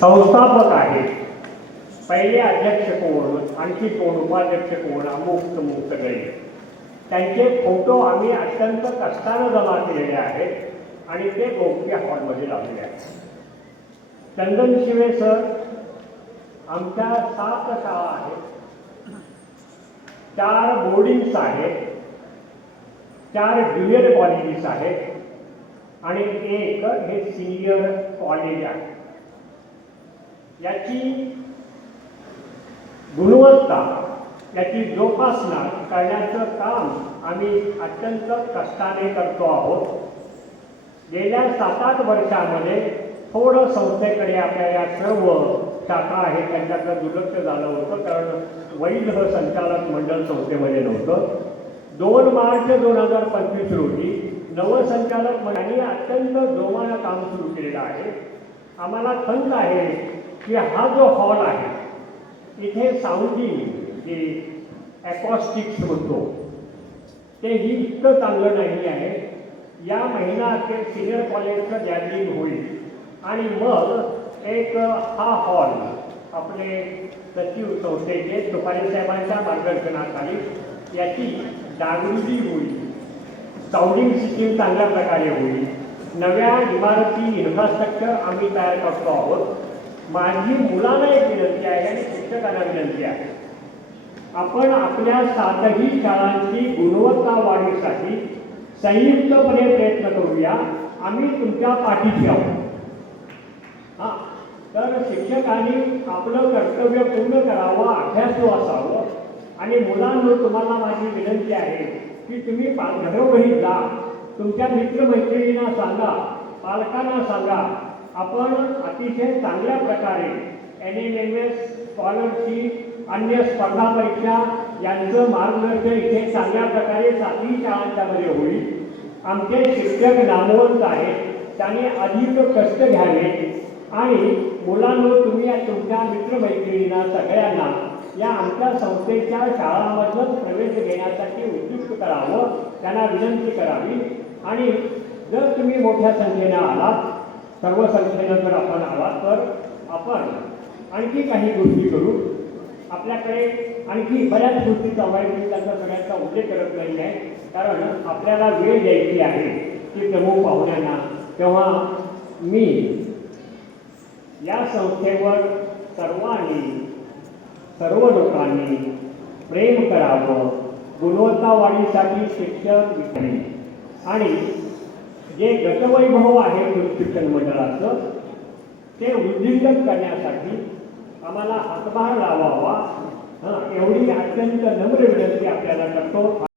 संस्थापक आहेत, पहिले अध्यक्ष कोण, आणखी कोण, उपाध्यक्ष कोण, अमुक तमुक सगळे त्यांचे फोटो आम्ही अत्यंत कष्टानं जमा केलेले आहेत आणि ते गोप्य हॉलमध्ये लावलेले आहेत. चंदन शिवे सर, आमच्या 7 शाळा आहेत, 4 बोर्डिंग्स आहेत, 4 ज्युनियर कॉलेजेस आहेत आणि 1 हे सिनियर कॉलेज आहे. याची गुणवत्ता, याची जोपासना करण्याचं काम आम्ही अत्यंत कष्टाने करतो आहोत. गेल्या 7-8 वर्षामध्ये थोडं संस्थेकडे आपल्या या सर्व शाखा आहेत त्यांच्याकडे दुर्लक्ष झालं होतं, कारण वैध संचालक मंडळ संस्थेमध्ये नव्हतं. 2 मार्च 2025 रोजी नवसंचालक मंडळाने अत्यंत जोमानं काम सुरू केलेलं आहे. आम्हाला खंत आहे की हा जो हॉल आहे इथे साऊंडिंग जे ॲकॉस्टिक्स म्हणतो ते ही इतकं चांगलं नाही आहे. या महिन्याअखेर सिनियर कॉलेजचं गॅदरिंग होईल आणि मग एक हा हॉल आपले सचिव संस्थेचे तुपारे साहेबांच्या मार्गदर्शनाखाली याची डागडुजी होईल, साऊंडिंग सिस्टीम चांगल्या प्रकारे होईल, नव्या इमारती इन्फ्रास्ट्रक्चर आम्ही तयार करतो आहोत. माझी मुलांना एक विनंती आहे आणि शिक्षकांना विनंती आहे, आपण आपल्या 7ही शाळांची गुणवत्ता वाढीसाठी संयुक्तपणे प्रयत्न करूया. आम्ही तुमच्या पाठीशी आहोत. हां, तर शिक्षकांनी आपलं कर्तव्य पूर्ण करावं, अभ्यासू असावं. आणि मुलांना तुम्हाला माझी विनंती आहे की तुम्ही घरोघरी जा, तुमच्या मित्रमैत्रिणींना सांगा, पालकांना सांगा, आपण अतिशय चांगल्या प्रकारे NMMS स्कॉलरशिप, अन्य स्पर्धा परीक्षा यांचं मार्गदर्शन इथे चांगल्या प्रकारे 7ही शाळांच्यामध्ये होईल. आमचे शिक्षक नामवंत आहेत, त्याने अधिक कष्ट घ्यावे आणि मुलांना तुम्ही तुमच्या मित्रमैत्रिणींना सगळ्यांना या आमच्या संस्थेच्या शाळांमधून प्रवेश घेण्यासाठी उद्युक्त करावं, त्यांना विनंती करावी. आणि जर तुम्ही मोठ्या संख्येनं आलात, सर्व संख्येनं जर आपण आलात तर आपण आणखी काही गोष्टी करू. आपल्याकडे आणखी बऱ्याच गोष्टी चालू आहेत, मी त्यांचा सगळ्यांचा उल्लेख करत नाही आहे, कारण आपल्याला वेळ द्यायची आहे की प्रमुख पाहुण्यांना. तेव्हा मी या संस्थेवर सर्व लोकांनी प्रेम करावं, गुणवत्ता वाढीसाठी शिक्षक विकणे आणि जे गतवैभव आहे शिक्षण मंडळाचं ते वृद्धिंगत करण्यासाठी आम्हाला हातभार लावावा, एवढी अत्यंत नम्र विनंती आपल्याला करतो.